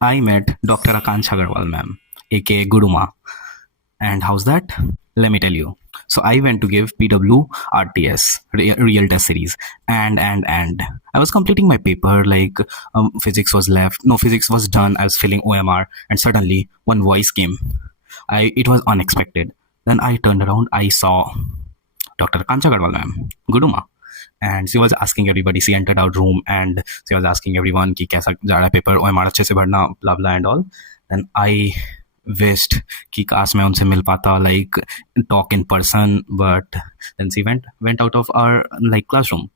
I met Dr. Akanksha Agarwal ma'am, aka Guruma. And how's that? Let me tell you. So I went to give PW RTS real test series, and I was completing my paper. Like physics was left, no physics was done. I was filling OMR, and suddenly one voice came. It was unexpected. Then I turned around. I saw Dr. Kancha Garwal ma'am, Guruma. And she was asking everybody. She entered our room and she was asking everyone कि कैसा जा रहा है paper OMR अच्छे से भरना blah blah and all. Then I wished कि काश मैं उनसे मिल पाता, like talk in person, but then she went out of our like classroom.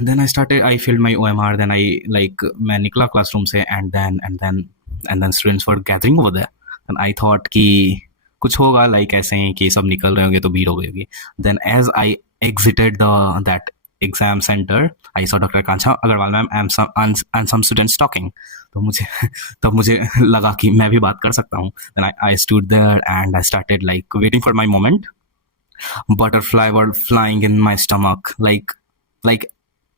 Then I filled my OMR. Then I like मैं निकला classroom से, and then students were gathering over there. And I thought कि कुछ होगा like ऐसे ही कि सब निकल रहे होंगे तो भीड़ हो गई होगी. Then as I exited that exam center, I saw Dr. Kancha Agarwal ma'am and some students talking. तो मुझे लगा कि मैं भी बात कर सकता हूँ. Then I stood there and I started like waiting for my moment. Butterfly were flying in my stomach, like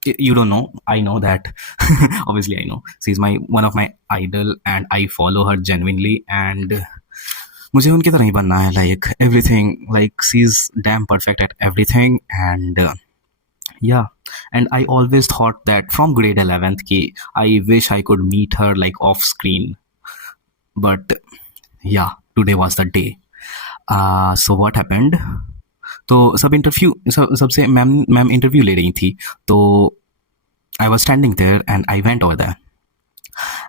you don't know. I know that. Obviously I know she's my one of my idol and I follow her genuinely, and मुझे उनकी तरह ही बनना है. Like everything, like she's damn perfect at everything. And yeah, and I always thought that from grade 11th ki I wish I could meet her like off screen. But yeah, today was the day. So what happened? तो सबसे ma'am interview ले रही थी. तो I was standing there and I went over there.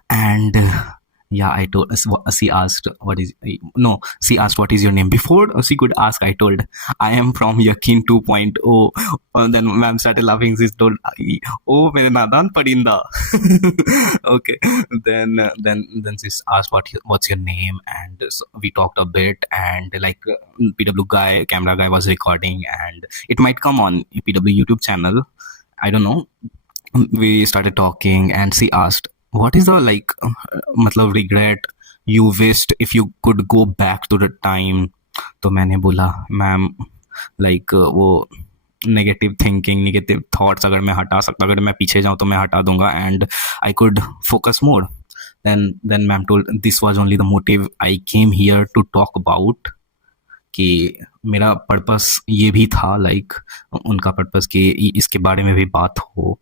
And yeah, I told, she asked she asked what is your name. Before she could ask, I told I am from Yakin 2.0. And then ma'am started laughing. She told, oh mere nadan parinda. Okay. Then she asked what's your name, and so we talked a bit. And like PW guy, camera guy was recording, and it might come on PW YouTube channel, I don't know. We started talking and she asked, what is the like मतलब regret you wished if you could go back to the time. तो मैंने बोला ma'am like वो negative thinking, negative thoughts अगर मैं हटा सकता, अगर मैं पीछे जाऊँ तो मैं हटा दूंगा, and I could focus more. then ma'am told this was only the motive I came here to talk about, कि मेरा पर्पस ये भी था, लाइक उनका पर्पस कि इसके बारे में भी बात हो.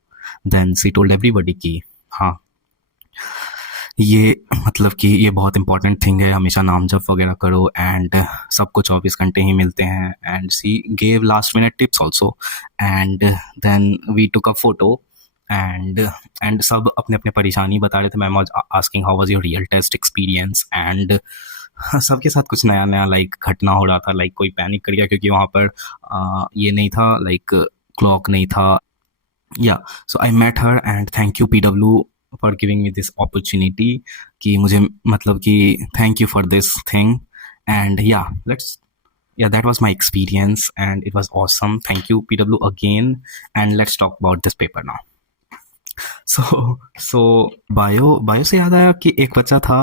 देन सी टोल्ड एवरीबडी कि हाँ ये मतलब कि ये बहुत इंपॉर्टेंट थिंग है, हमेशा नाम जप वगैरह करो, एंड सबको 24 घंटे ही मिलते हैं. And she gave last minute tips also. And then we took a photo, एंड सब अपने अपने परेशानी बता रहे थे. Ma'am was asking how was your real test experience, and सबके साथ कुछ नया नया लाइक घटना हो रहा था. लाइक कोई पैनिक कर गया क्योंकि वहाँ पर ये नहीं था, लाइक क्लॉक नहीं था. Yeah so I met her and thank you PW for giving me this opportunity, कि मुझे मतलब कि thank you for this thing. And yeah that was my experience and it was awesome. Thank you PW again, and let's talk about this paper now. so bio से याद आया कि एक बच्चा था,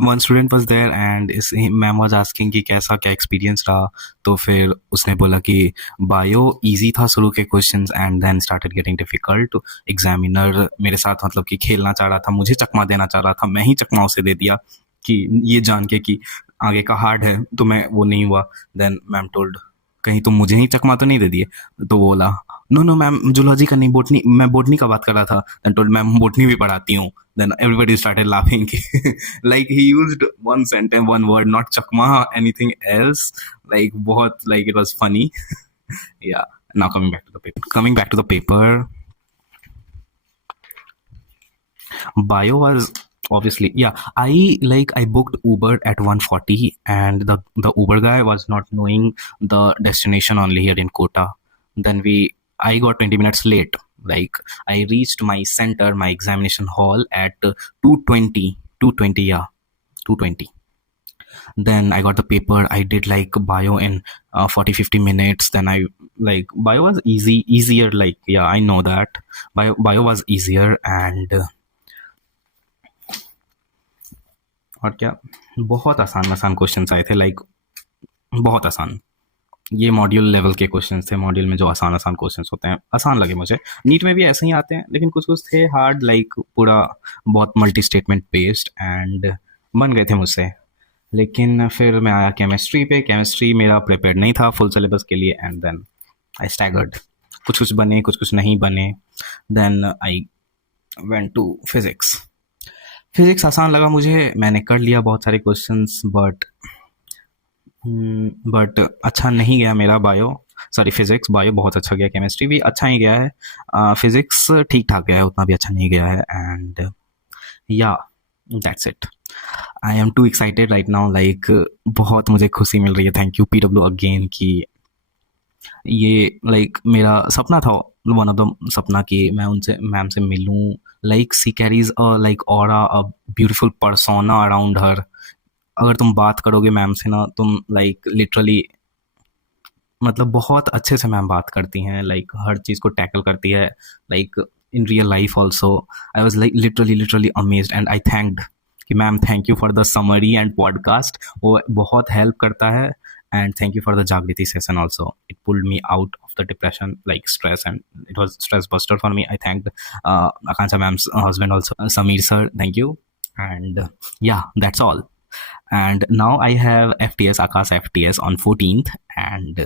one student was there, and इस ma'am was asking कि कैसा क्या एक्सपीरियंस रहा. तो फिर उसने बोला कि बायो इजी था शुरू के questions, and then started getting difficult. Examiner मेरे साथ मतलब कि खेलना चाह रहा था, मुझे चकमा देना चाह रहा था, मैं ही चकमा उसे दे दिया कि ये जान के कि आगे का हार्ड है, तो मैं वो नहीं हुआ. देन मैम टोल्ड कहीं तुम मुझे ही चकमा तो नहीं दे दिए. तो बोला नो मैम जूलॉजी का नहीं, बोटनी, मैं बोटनी का बात कर रहा था. देन टोल्ड मैम बोटनी भी पढ़ाती हूँ. Then everybody started laughing, like he used one sentence, one word, not चकमा, एनीथिंग एल्स. लाइक बहुत like it was funny. Yeah now coming back to the paper, bio was obviously, yeah, I booked Uber at 1:40, and the Uber guy was not knowing the destination only here in Kota. Then I got 20 minutes late. Like I reached my center, my examination hall at 2:20. Yeah, 2:20. Then I got the paper. I did like bio in 40-50 minutes. Then I like bio was easier, like yeah, I know that bio was easier. And और क्या, बहुत आसान क्वेश्चंस आए थे, लाइक बहुत आसान. ये module level के क्वेश्चन थे, मॉड्यूल में जो आसान आसान क्वेश्चन होते हैं आसान लगे मुझे। नीट में भी ऐसे ही आते हैं, लेकिन कुछ कुछ थे हार्ड, लाइक पूरा बहुत मल्टी स्टेटमेंट बेस्ड एंड बन गए थे मुझसे। लेकिन फिर मैं आया केमिस्ट्री पे, केमिस्ट्री मेरा प्रिपेयर्ड नहीं था फुल सिलेबस के लिए, एंड देन आई स्टैगर्ड, कुछ कुछ बने कुछ कुछ नहीं बने। Then I went to physics. Physics आसान लगा मुझे, मैंने कर लिया बहुत सारे क्वेश्चंस, बट अच्छा नहीं गया मेरा बायो, सॉरी फिजिक्स। बायो बहुत अच्छा गया, केमिस्ट्री भी अच्छा ही गया है, फिजिक्स ठीक ठाक गया है, उतना भी अच्छा नहीं गया है। एंड या that's it. I am to excited right now, like बहुत मुझे खुशी मिल रही है। थैंक यू PW अगेन कि ये लाइक मेरा सपना था, वन ऑफ द सपना कि मैं उनसे मैम से मिलूं। Like she carries a like aura, a beautiful persona around her. अगर तुम बात करोगे मैम से ना, तुम लाइक लिटरली मतलब बहुत अच्छे से मैम बात करती हैं, लाइक हर चीज़ को टैकल करती है, like in real life also. I was like literally amazed and I thanked कि ma'am thank you for the summary and podcast, वो बहुत हेल्प करता है। And thank you for the Jagriti session also, it pulled me out of the depression, like stress, and it was stress buster for me. I thanked Akanksha ma'am's husband also, Sameer sir, thank you. And yeah, that's all. And now I have FTS, Akash FTS on 14th, and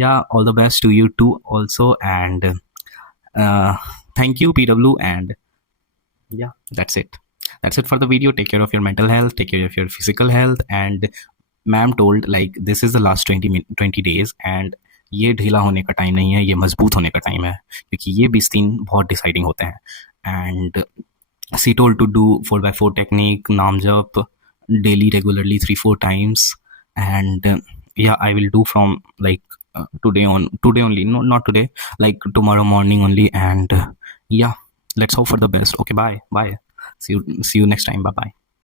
yeah, all the best to you too also. And uh, thank you PW, and yeah, that's it for the video. Take care of your mental health, take care of your physical health. And ma'am told like this is the last 20 days, and ये ढीला होने का टाइम नहीं है, ये मजबूत होने का टाइम है, क्योंकि ये 20 दिन बहुत डिसाइडिंग होते हैं। And she told to do 4x4 technique, naam jap daily, regularly 3-4 times. And yeah, I will do from like today only, no, not today, like tomorrow morning only. And yeah, let's hope for the best. Okay, bye, see you next time, bye bye.